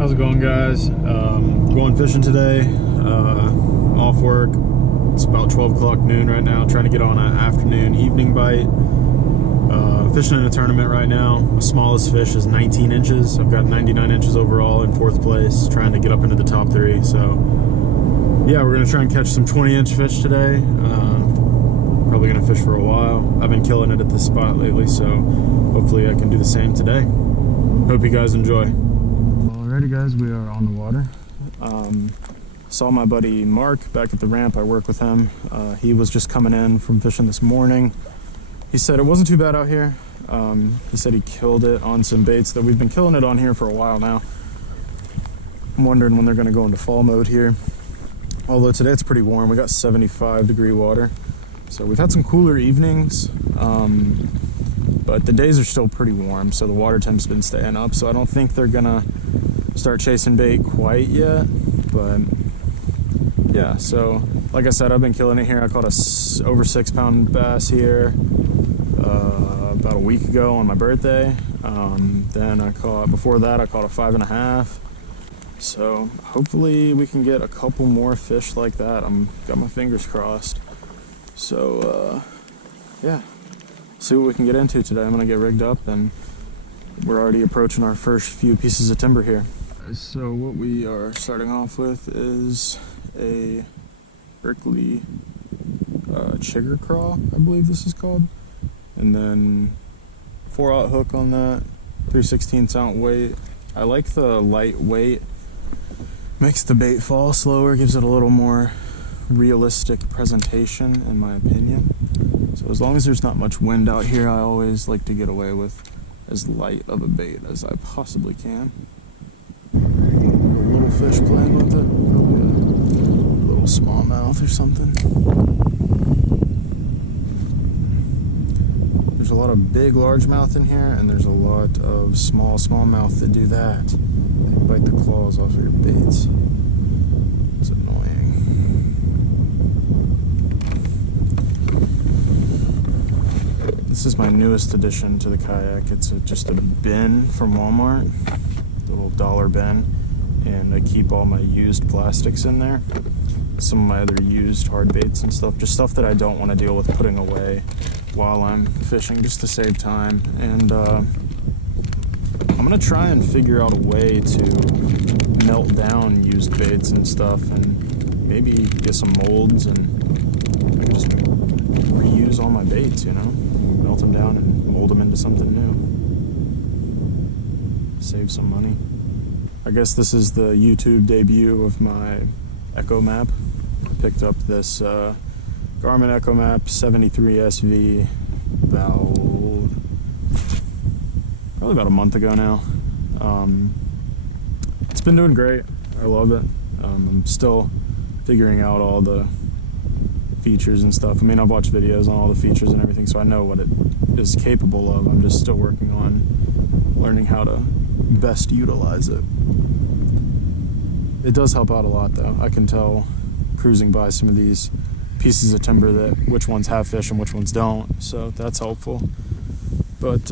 How's it going, guys? Going fishing today, off work. It's about 12 o'clock noon right now, trying to get on an afternoon evening bite. Fishing in a tournament right now. My smallest fish is 19 inches. I've got 99 inches overall in 4th place, trying to get up into the top 3. So yeah, we're gonna try and catch some 20-inch fish today. Probably gonna fish for a while. I've been killing it at this spot lately, so hopefully I can do the same today. Hope you guys enjoy. Alrighty guys, we are on the water. Saw my buddy Mark back at the ramp. I work with him. He was just coming in from fishing this morning. He said it wasn't too bad out here. He said he killed it on some baits that we've been killing it on here for a while now. I'm wondering when they're gonna go into fall mode here. Although today it's pretty warm. We got 75-degree water. So we've had some cooler evenings, but the days are still pretty warm, so the water temp's been staying up. So I don't think they're gonna start chasing bait quite yet, but yeah. So like I said, I've been killing it here. I caught a over 6-pound bass here about a week ago on my birthday. Then before that I caught a 5.5. So hopefully we can get a couple more fish like that. Got my fingers crossed. So yeah, see what we can get into today. I'm gonna get rigged up, and we're already approaching our first few pieces of timber here. So what we are starting off with is a Berkeley chigger craw, I believe this is called, and then 4/0 hook on that, 3/16 ounce weight. I like the light weight, makes the bait fall slower, gives it a little more realistic presentation in my opinion. So as long as there's not much wind out here, I always like to get away with as light of a bait as I possibly can. A little fish playing with it, probably a little smallmouth or something. There's a lot of big largemouth in here, and there's a lot of smallmouth that do that. They bite the claws off of your baits. It's annoying. This is my newest addition to the kayak. It's just a bin from Walmart, a little dollar bin, and I keep all my used plastics in there. Some of my other used hard baits and stuff, just stuff that I don't want to deal with putting away while I'm fishing, just to save time. And I'm gonna try and figure out a way to melt down used baits and stuff, and maybe get some molds, and I can just reuse all my baits, you know? Melt them down and mold them into something new. Save some money. I guess this is the YouTube debut of my Echo Map. I picked up this Garmin Echo Map 73 SV probably about a month ago now. It's been doing great. I love it. I'm still figuring out all the features and stuff. I mean, I've watched videos on all the features and everything, so I know what it is capable of. I'm just still working on learning how to best utilize it. It does help out a lot though. I can tell cruising by some of these pieces of timber that which ones have fish and which ones don't, so that's helpful. But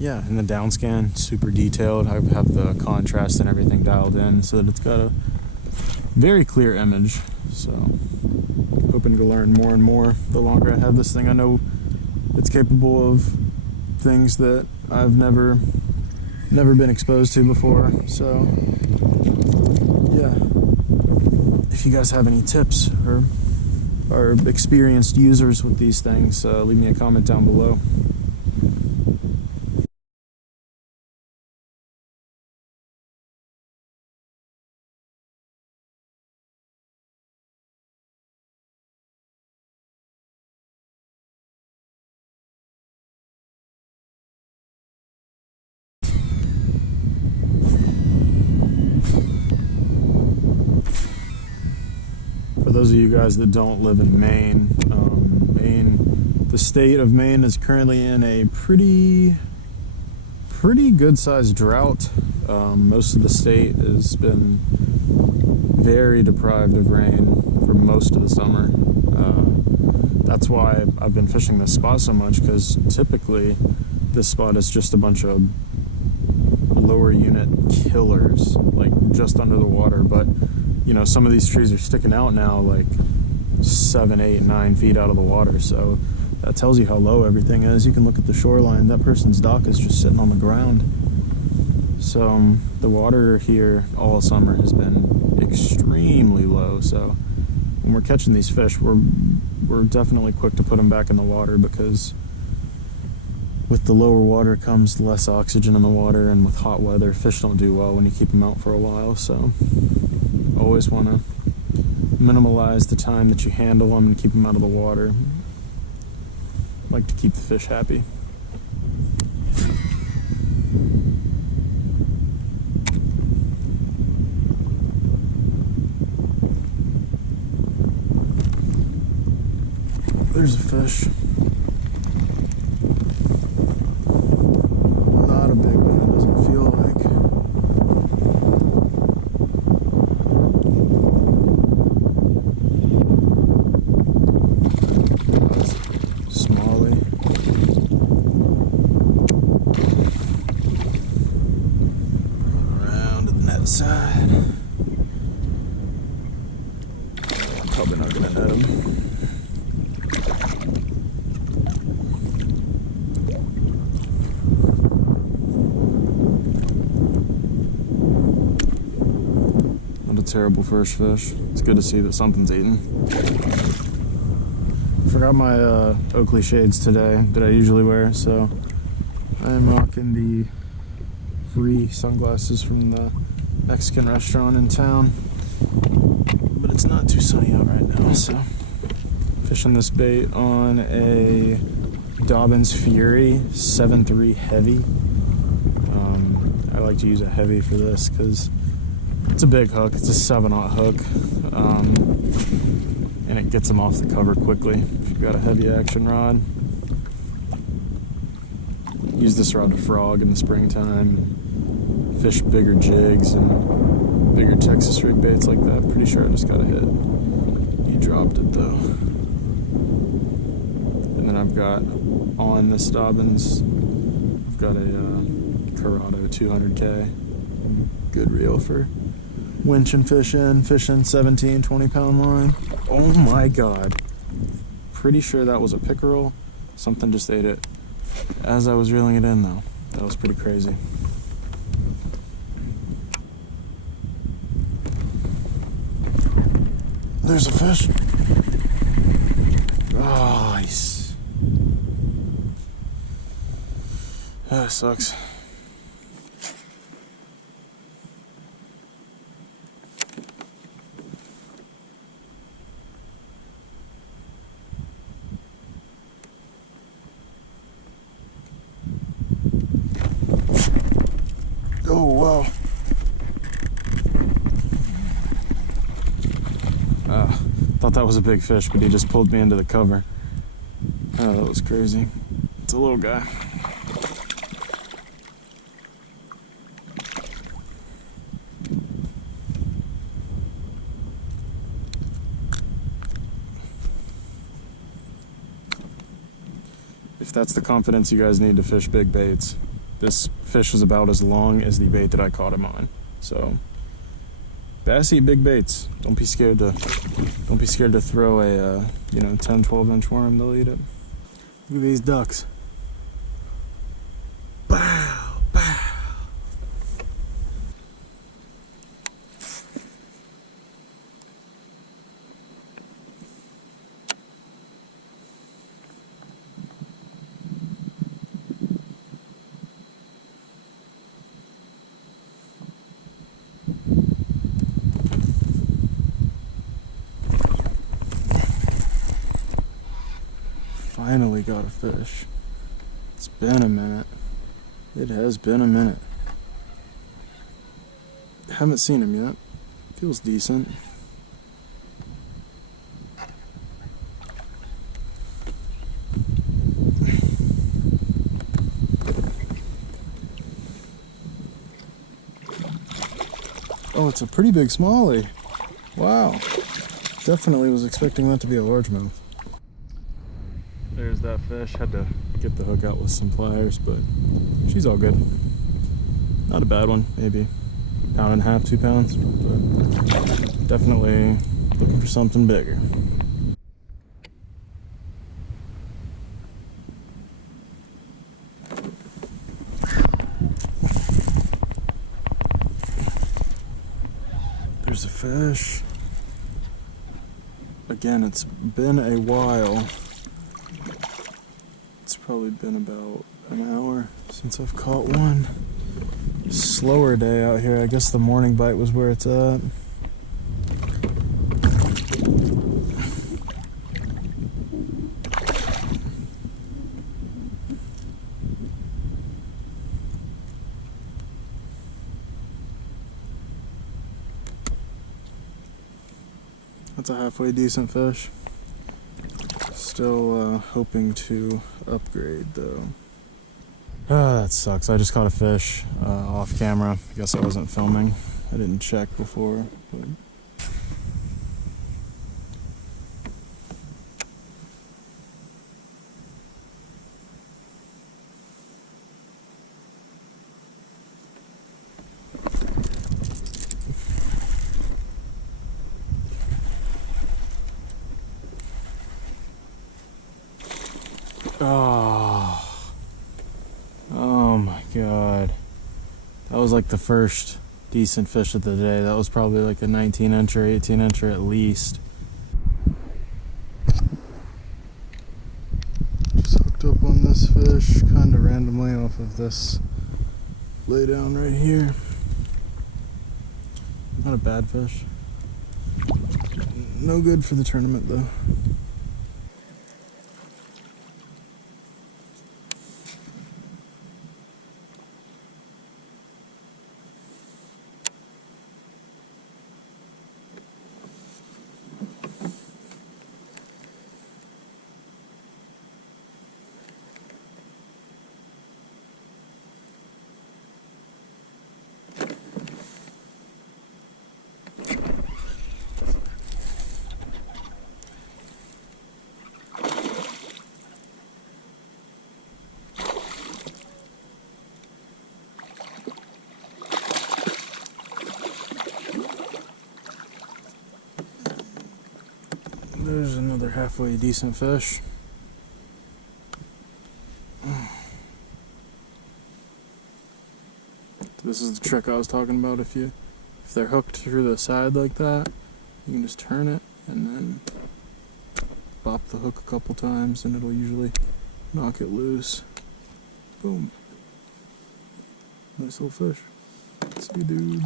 yeah, and the down scan, super detailed. I have the contrast and everything dialed in so that it's got a very clear image. So hoping to learn more and more the longer I have this thing. I know it's capable of things that I've never been exposed to before. So yeah, if you guys have any tips or are experienced users with these things, leave me a comment down below. For those of you guys that don't live in Maine, the state of Maine is currently in a pretty good sized drought. Most of the state has been very deprived of rain for most of the summer. That's why I've been fishing this spot so much, because typically this spot is just a bunch of lower unit killers, like just under the water. But you know, some of these trees are sticking out now like 7, 8, 9 feet out of the water, so that tells you how low everything is. You can look at the shoreline. That person's dock is just sitting on the ground. So the water here all summer has been extremely low. So when we're catching these fish, we're definitely quick to put them back in the water, because with the lower water comes less oxygen in the water, and with hot weather, fish don't do well when you keep them out for a while. So always want to minimalize the time that you handle them and keep them out of the water. Like to keep the fish happy. There's a fish. Not a big one, it doesn't feel like. Smallie. Around to the net side. I'm probably not gonna net him. Terrible first fish. It's good to see that something's eating. Forgot my Oakley shades today that I usually wear, so I'm rocking the free sunglasses from the Mexican restaurant in town. But it's not too sunny out right now, so fishing this bait on a Dobyns Fury 7.3 heavy. I like to use a heavy for this because it's a big hook. It's a 7/0 hook, and it gets them off the cover quickly if you've got a heavy action rod. Use this rod to frog in the springtime, fish bigger jigs and bigger Texas rig baits like that. Pretty sure I just got a hit. He dropped it though. And then I've got on this Dobyns, I've got a Curado 200K. Good reel for winching fishing 17, 20 pound line. Oh my god. Pretty sure that was a pickerel. Something just ate it as I was reeling it in though. That was pretty crazy. There's a fish. Oh, nice. That sucks. Oh, wow. Thought that was a big fish, but he just pulled me into the cover. Oh, that was crazy. It's a little guy. If that's the confidence you guys need to fish big baits, this fish was about as long as the bait that I caught him on. So bass eat big baits. Don't be scared to throw a 10, 12 inch worm. They'll eat it. Look at these ducks. Bow, bow. Finally got a fish. It's been a minute. It has been a minute. Haven't seen him yet. Feels decent. Oh, it's a pretty big smallie. Wow. Definitely was expecting that to be a largemouth. There's that fish. Had to get the hook out with some pliers, but she's all good. Not a bad one, maybe pound and a half, 2 pounds, but definitely looking for something bigger. There's a fish. Again, it's been a while. It's probably been about an hour since I've caught one. Slower day out here. I guess the morning bite was where it's at. That's a halfway decent fish. Still hoping to upgrade though. Ah, that sucks. I just caught a fish off camera. I guess I wasn't filming. I didn't check before. But... Oh my god. That was like the first decent fish of the day. That was probably like a 19-incher, 18-incher at least. Just hooked up on this fish kind of randomly off of this lay down right here. Not a bad fish. No good for the tournament though. There's another halfway decent fish. This is the trick I was talking about. If they're hooked through the side like that, you can just turn it and then bop the hook a couple times and it'll usually knock it loose. Boom. Nice little fish. See, dude.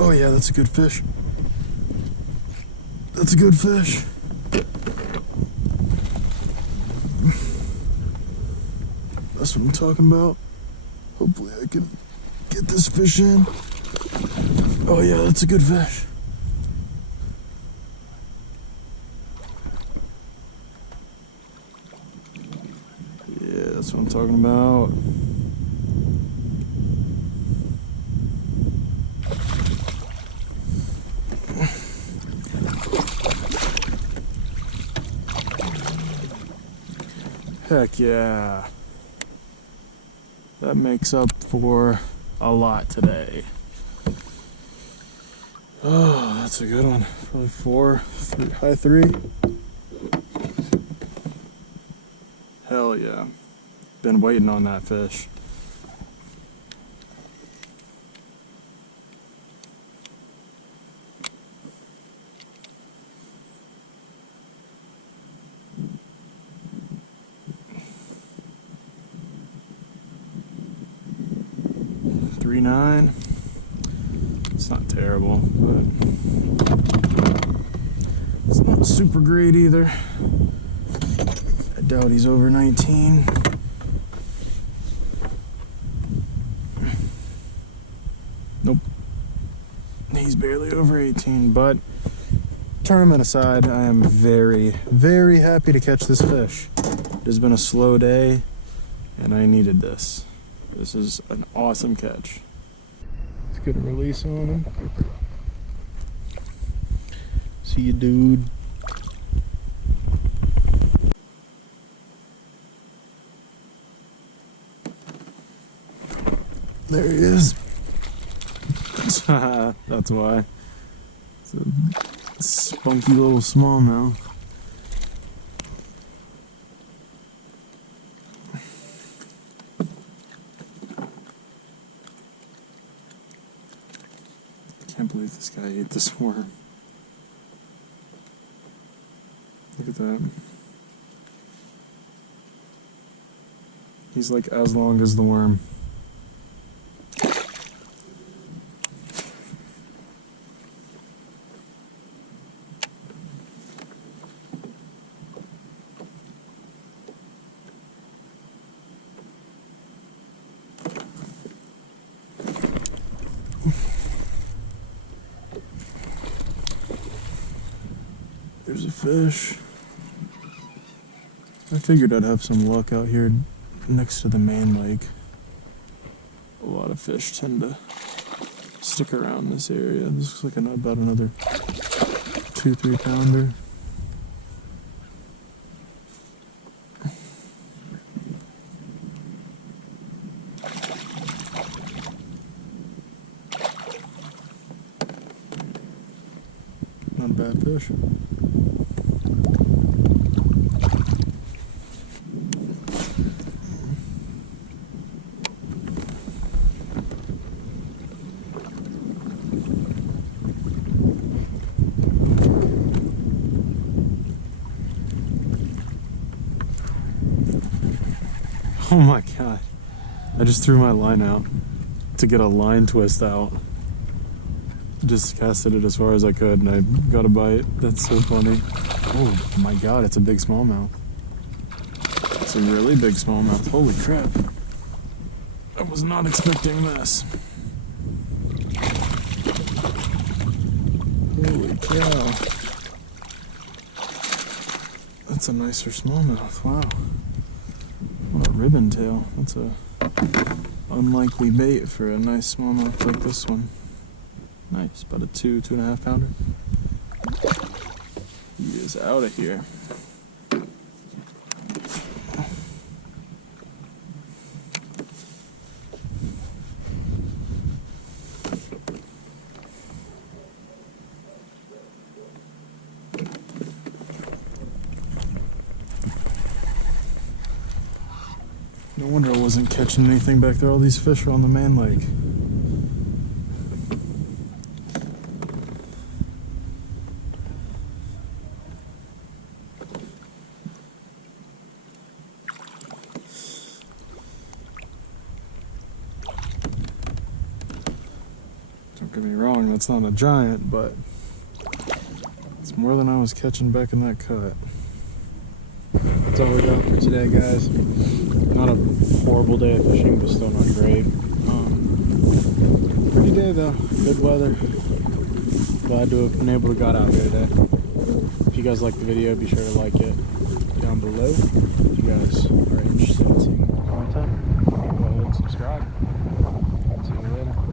Oh yeah, that's a good fish. That's a good fish. That's what I'm talking about. Hopefully I can get this fish in. Oh yeah, that's a good fish. Yeah, that's what I'm talking about. Heck yeah. That makes up for a lot today. Oh, that's a good one. Probably 4, high 3. Hell yeah. Been waiting on that fish. .39. It's not terrible, but it's not super great either. I doubt he's over 19. Nope. He's barely over 18, but tournament aside, I am very, very happy to catch this fish. It has been a slow day, and I needed this. This is an awesome catch. Let's get a release on him. See you, dude. There he is. That's why. It's a spunky little smallmouth. I can't believe this guy ate this worm. Look at that. He's like as long as the worm. There's a fish. I figured I'd have some luck out here next to the main lake. A lot of fish tend to stick around this area. This looks like about another 2-3 pounder. Not a bad fish. Oh my god. I just threw my line out to get a line twist out. Just casted it as far as I could and I got a bite. That's so funny. Oh my god, it's a big smallmouth. It's a really big smallmouth. Holy crap. I was not expecting this. Holy cow. That's a nicer smallmouth. Wow. What a ribbon tail. That's a unlikely bait for a nice smallmouth like this one. Nice, about a 2.5 pounder. He is out of here. No wonder I wasn't catching anything back there. All these fish are on the main lake. Don't get me wrong, that's not a giant, but it's more than I was catching back in that cut. That's all we got for today, guys. Not a horrible day of fishing, but still not great. Pretty day though, good weather. Glad to have been able to get out here today. If you guys liked the video, be sure to like it down below. If you guys are interested in seeing more content, go ahead and subscribe.